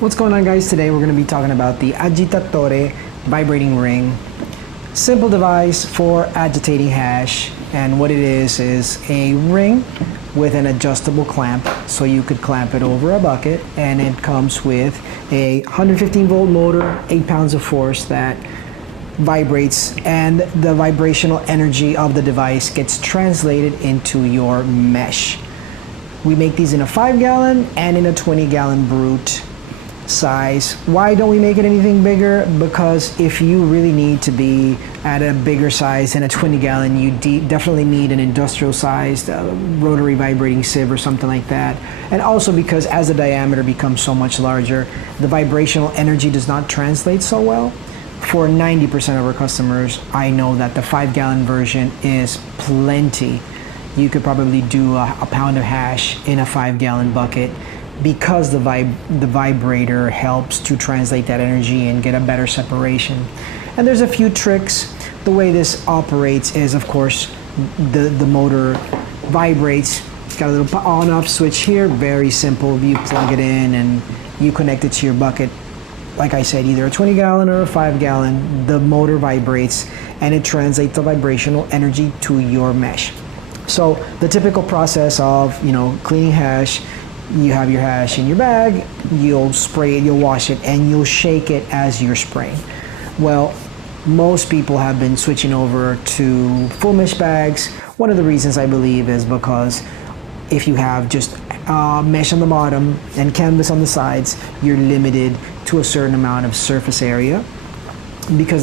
What's going on, guys? Today we're going to be talking about the Agitatore vibrating ring. Simple device for agitating hash, and what it is a ring with an adjustable clamp, so you could clamp it over a bucket, and it comes with a 115 volt motor, 8 pounds of force that vibrates, and the vibrational energy of the device gets translated into your mesh. We make these in a 5-gallon and in a 20-gallon brute size. Why don't we make it anything bigger? Because if you really need to be at a bigger size than a 20-gallon, you definitely need an industrial sized rotary vibrating sieve or something like that. And also because as the diameter becomes so much larger, the vibrational energy does not translate so well. For 90% of our customers, I know that the 5-gallon version is plenty. You could probably do a pound of hash in a 5-gallon bucket, because the vibrator helps to translate that energy and get a better separation. And there's a few tricks. The way this operates is, of course, the motor vibrates. It's got a little on-off switch here, very simple. You plug it in and you connect it to your bucket. Like I said, either a 20-gallon or a 5-gallon, the motor vibrates and it translates the vibrational energy to your mesh. So the typical process of, cleaning hash, you have your hash in your bag, you'll spray it, you'll wash it, and you'll shake it as you're spraying. Well, most people have been switching over to full mesh bags. One of the reasons, I believe, is because if you have just mesh on the bottom and canvas on the sides, you're limited to a certain amount of surface area, because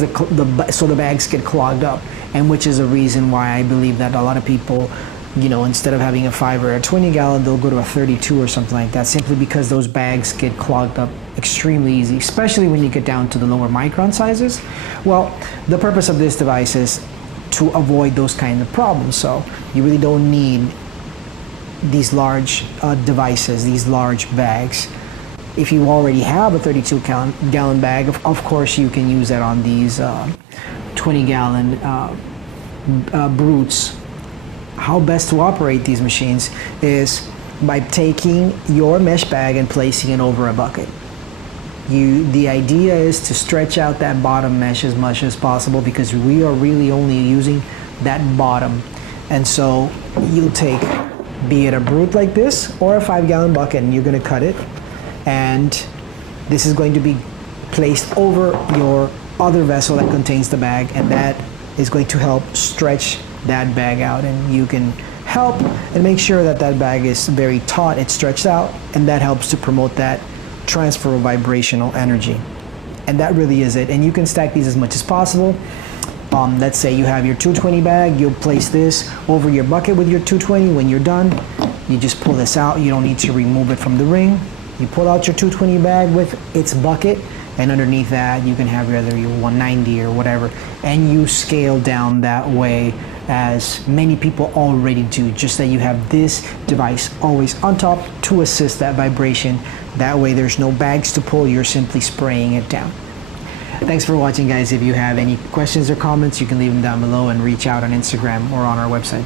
so the bags get clogged up, and which is a reason why I believe that a lot of people, instead of having a 5 or a 20-gallon, they'll go to a 32 or something like that, simply because those bags get clogged up extremely easy, especially when you get down to the lower micron sizes. Well, the purpose of this device is to avoid those kind of problems. So you really don't need these large devices, these large bags. If you already have a 32-gallon bag, of course you can use that on these 20-gallon brutes. How best to operate these machines is by taking your mesh bag and placing it over a bucket. The idea is to stretch out that bottom mesh as much as possible, because we are really only using that bottom. And so you'll take, be it a brute like this or a 5-gallon bucket, and you're going to cut it, and this is going to be placed over your other vessel that contains the bag, and that is going to help stretch that bag out, and you can help and make sure that that bag is very taut, it's stretched out, and that helps to promote that transfer of vibrational energy. And that really is it. And you can stack these as much as possible. Let's say you have your 220 bag, you'll place this over your bucket with your 220. When you're done, you just pull this out. You don't need to remove it from the ring. You pull out your 220 bag with its bucket, and underneath that you can have either your 190 or whatever, and you scale down that way, as many people already do, just that you have this device always on top to assist that vibration. That way there's no bags to pull, you're simply spraying it down. Thanks for watching, guys. If you have any questions or comments, you can leave them down below and reach out on Instagram or on our website.